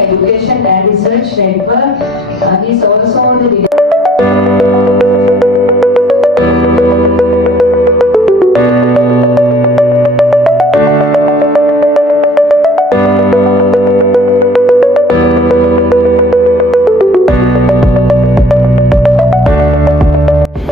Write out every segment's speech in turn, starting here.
Education and Research Network is also the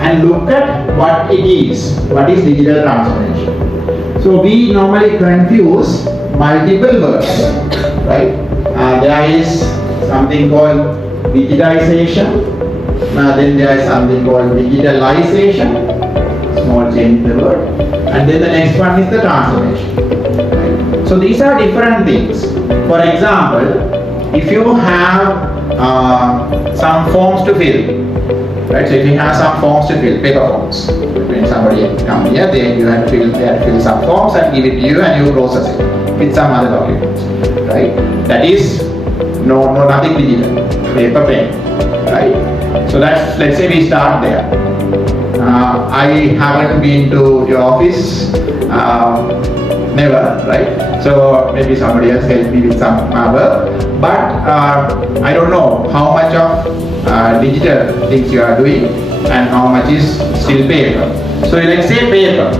and look at what it is. What is digital transformation? So we normally confuse multiple words, right? There is something called digitisation. Then there is something called digitalization. Small change in the word. And then the next one is the transformation. Right? So these are different things. For example, if you have some forms to fill, right? So if you have some forms to fill, paper forms, when somebody come here, you have to fill some forms and give it to you, and you process it with some other documents, right? That is nothing digital, paper pen, right? So let's say we start there. I haven't been to your office, never, right? So maybe somebody else helped me with some work, but I don't know how much of digital things you are doing and how much is still paper. So let's say paper.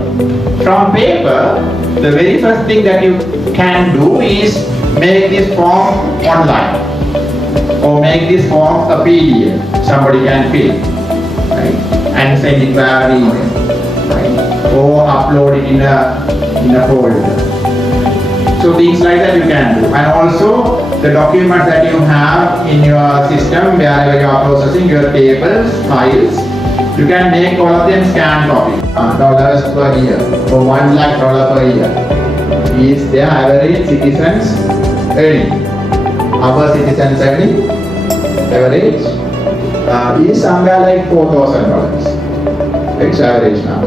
From paper, the very first thing that you can do is make this form online, or make this form a PDF. Somebody can fill, right? And send it via email, right? Or upload it in a folder. So things like that you can do. And also the documents that you have in your system, wherever you are processing your tables, files, you can make all of them scan copy. Dollars per year, or $1 lakh per year is their average citizens earning. Our citizens earning average is somewhere like $4,000. It's average now,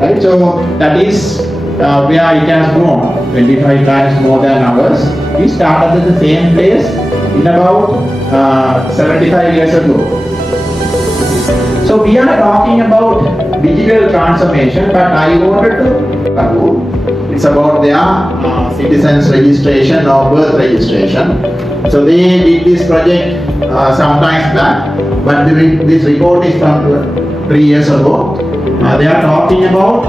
right? So that is where it has grown 25 times more than ours. We started at the same place in about 75 years ago. So we are talking about digital transformation, but I wanted to, it's about their citizens registration or birth registration. So they did this project some times back, but this report is from 3 years ago. They are talking about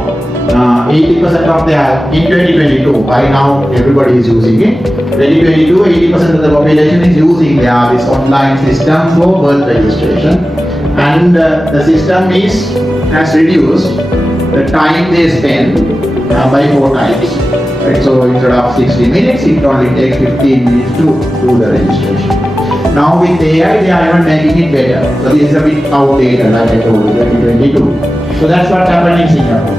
80% of their, in 2022, by now everybody is using it. 2022, 80% of the population is using this online system for birth registration. And the system has reduced the time they spend by 4 times. Right? So instead of 60 minutes, it only takes 15 minutes to do the registration. Now with AI, they are even making it better. So this is a bit outdated, like I told you, 2022. So that's what's happening in Singapore.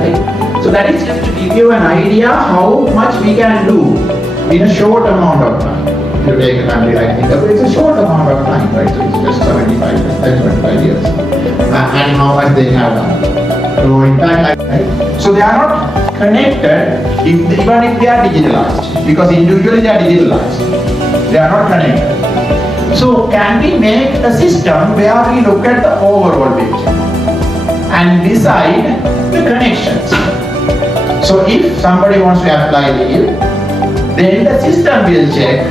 Right? So that is just to give you an idea how much we can do in a short amount of time. If you take a country like Singapore, it's a short amount of time, right? So it's just 75 years. And how much they have done. So in fact, right? So they are not connected even if they are digitalized, because individually they are digitalized. They are not connected. So can we make a system where we look at the overall picture and decide the connections? So if somebody wants to apply leave, then the system will check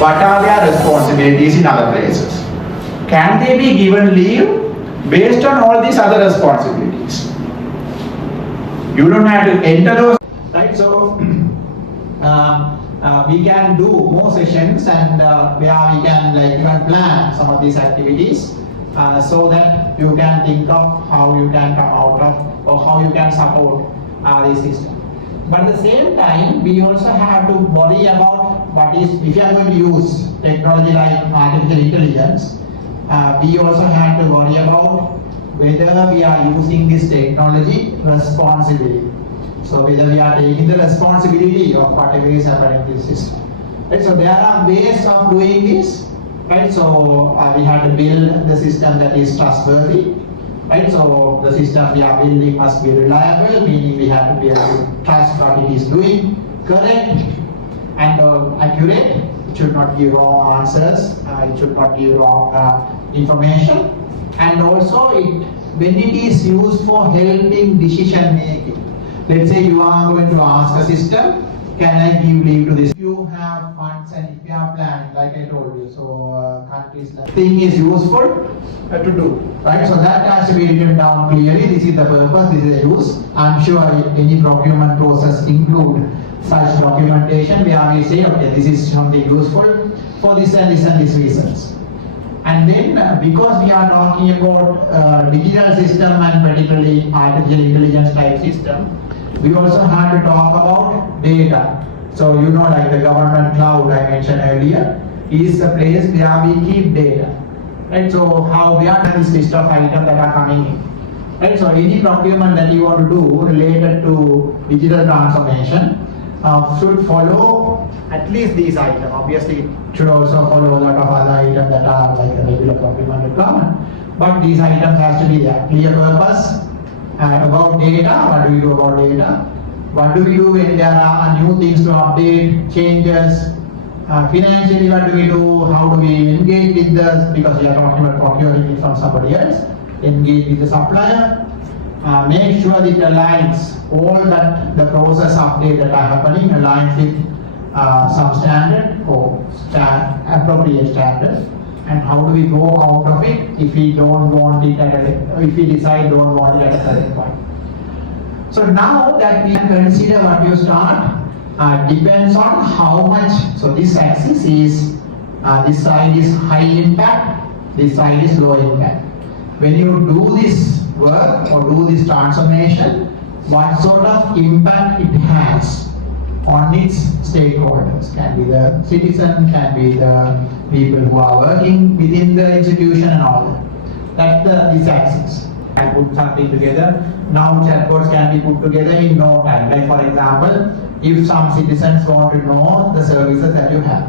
what are their responsibilities in other places. Can they be given leave based on all these other responsibilities? You don't have to enter those, right? So we can do more sessions, and where we can even plan some of these activities so that you can think of how you can come out of, or how you can support this system. But at the same time, we also have to worry about what is, if you are going to use technology like artificial intelligence, we also have to worry about whether we are using this technology responsibly. So whether we are taking the responsibility of whatever is happening in this system. Right? So there are ways of doing this. Right? So we have to build the system that is trustworthy. Right? So the system we are building must be reliable, meaning we have to be able to trust what it is doing, correct and accurate. It should not give wrong answers. It should not give wrong information. And also, when it is used for helping decision making. Let's say you are going to ask a system can I give leave to this? If you have funds and if you have plans, like I told you, so countries like thing is useful to do, right? So that has to be written down clearly. This is the purpose, this is the use. I'm sure any procurement process include such documentation where we say, okay, this is something useful for this and this and these reasons. And then because we are talking about digital system and particularly artificial intelligence type system, we also have to talk about data. So you know, like the government cloud I mentioned earlier is the place where we keep data. Right? So how we are this list of items that are coming in. Right? So any procurement that you want to do related to digital transformation should follow at least these items. Obviously, it should also follow a lot of other items that are like a regular procurement requirement. But these items has to be there. Clear purpose about data. What do we do about data? What do we do when there are new things to update, changes? Financially, what do we do? How do we engage with the, because we are talking about procuring it from somebody else, engage with the supplier. Make sure that it aligns all that the process update that are happening aligns with some standard or appropriate standards. And how do we go out of it if we don't want it if we decide don't want it at a certain point. So now that we consider what you start depends on how much. So this axis is this side is high impact, this side is low impact. When you do this work or do this transformation, what sort of impact it has on its stakeholders? Can be the citizen, can be the people who are working within the institution and all that. That's this axis. I put something together. Now chatbots can be put together in no time. Like for example, if some citizens want to know the services that you have.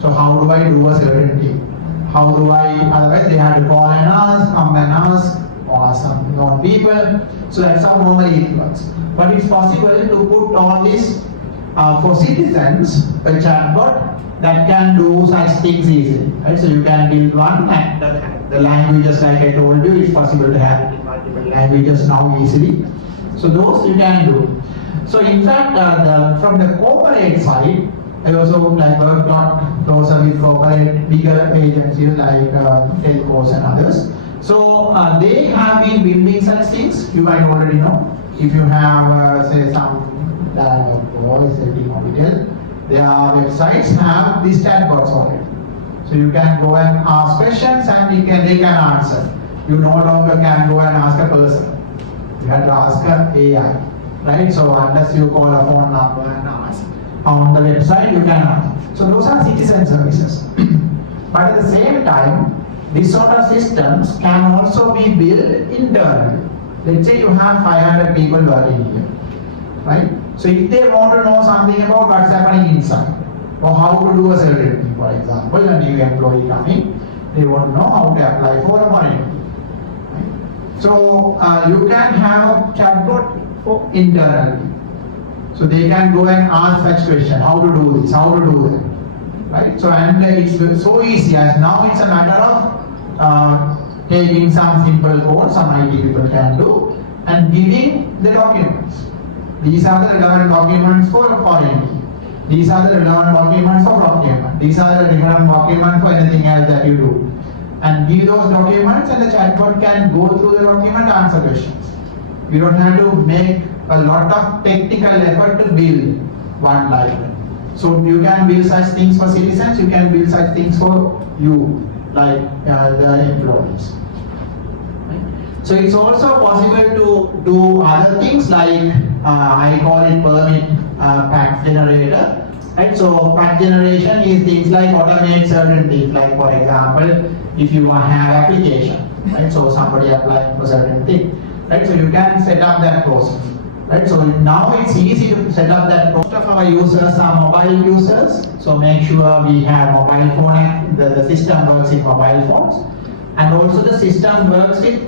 So how do I do a certain thing? How do I, otherwise they have to call and ask, come and ask, or some known people. So that's how normally it works. But it's possible to put all this for citizens, a chatbot that can do such things easily. Right? So you can build one and the languages, like I told you, it's possible to have multiple languages now easily. So those you can do. So in fact, from the corporate side, I also worked on closer with corporate bigger agencies like telcos and others. So they have been building such things. You might already know. If you have say some voice setting or detail, their websites have these chatbots already. So you can go and ask questions and they can answer. You no longer can go and ask a person. You have to ask an AI, right? So unless you call a phone number and ask, on the website you can ask. So those are citizen services. But at the same time, this sort of systems can also be built internally. Let's say you have 500 people working here, right? So if they want to know something about what's happening inside, or how to do a certain thing, for example, a new employee coming, they want to know how to apply for a money. Right? So you can have a chatbot for internally. So they can go and ask such question, how to do this, how to do that. Right? So and it's so easy as now it's a matter of taking some simple code, some IT people can do, and giving the documents. These are the relevant documents for foreign. These are the relevant documents for procurement. These are the relevant documents for anything else that you do. And give those documents and the chatbot can go through the document and answer questions. You don't have to make a lot of technical effort to build one library. So you can build such things for citizens, you can build such things for you, like the employees. Right? So it's also possible to do other things like, I call it permit pack generator. Right? So pack generation is things like automate certain things, like for example, if you have application, right? So somebody applying for certain thing, right? So you can set up that process. Right, so now it's easy to set up that. Most of our users are mobile users, so make sure we have mobile phone, the system works in mobile phones, and also the system works with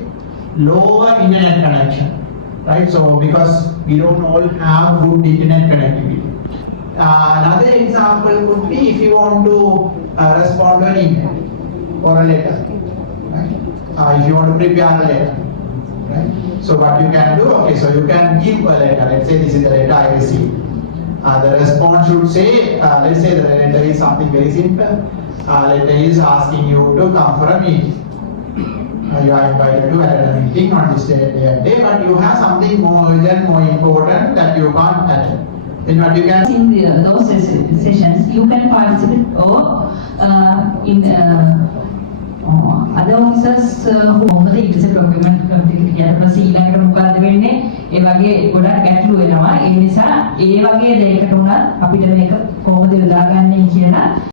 lower internet connection, right? So because we don't all have good internet connectivity. Another example could be if you want to respond to an email or a letter, right? If you want to prepare a letter. Right? So what you can do, okay, so you can give a letter, let's say this is the letter I received. The response should say, let's say the letter is something very simple. Letter is asking you to come for a meeting. You are invited to attend a meeting on this day and day, but you have something more urgent, more important that you can't attend. Then what you can In those sessions, you can participate or in other officers who මොකද ඊට පස්සේ procurement committee එකට ගියාට පස්සේ ඊළඟට මොකද වෙන්නේ ඒ වගේ ගොඩක් ගැටලු වෙනවා ඒ නිසා ඒ වගේ දෙයකට උනත් අපිට මේක කොහොමද යොදාගන්නේ කියන